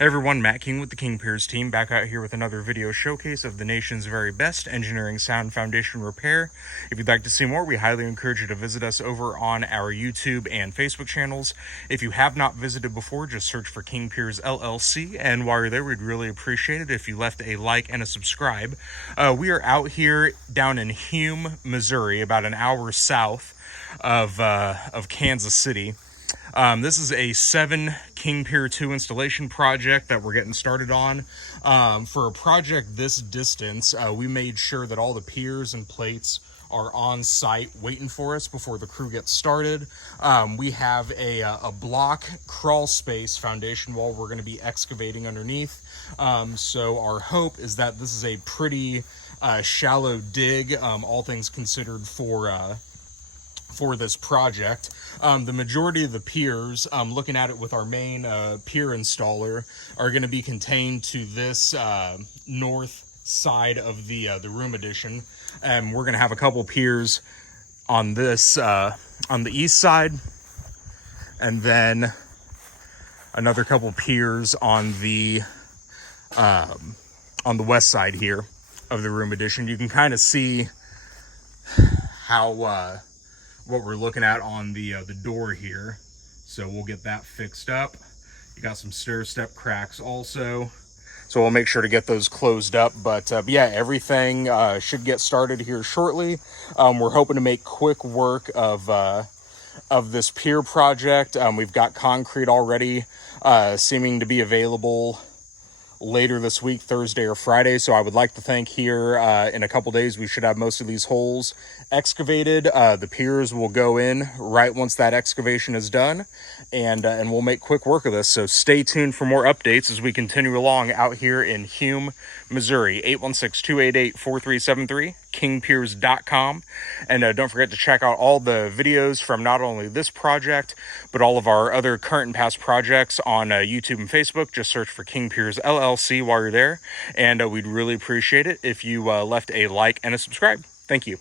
Hey everyone, Matt King with the King Piers team, back out here with another video showcase of the nation's very best engineering sound foundation repair. If you'd like to see more, we highly encourage you to visit us over on our YouTube and Facebook channels. If you have not visited before, just search for King Piers LLC, and while you're there, we'd really appreciate it if you left a like and a subscribe. We are out here down in Hume, Missouri, about an hour south of Kansas City. This is a 7 King Pier 2 installation project that we're getting started on. For a project this distance, we made sure that all the piers and plates are on site waiting for us before the crew gets started. We have a block crawl space foundation wall we're going to be excavating underneath. So our hope is that this is a pretty shallow dig, all things considered, for this project. The majority of the piers, looking at it with our main pier installer, are going to be contained to this north side of the room addition. We're going to have a couple piers on this on the east side, and then another couple piers on the west side here of the room addition. You can kind of see how what we're looking at on the door here, so we'll get that fixed up. You got some stair step cracks also, so we'll make sure to get those closed up. But yeah, everything should get started here shortly. We're hoping to make quick work of this pier project. We've got concrete already seeming to be available later this week, Thursday or Friday. So I would like to think here in a couple days we should have most of these holes excavated. The piers will go in right once that excavation is done, and we'll make quick work of this. So stay tuned for more updates as we continue along out here in Hume, Missouri. 816-288-4373, kingpiers.com. And don't forget to check out all the videos from not only this project, but all of our other current and past projects on YouTube and Facebook. Just search for King Piers LLC while you're there. And we'd really appreciate it if you left a like and a subscribe. Thank you.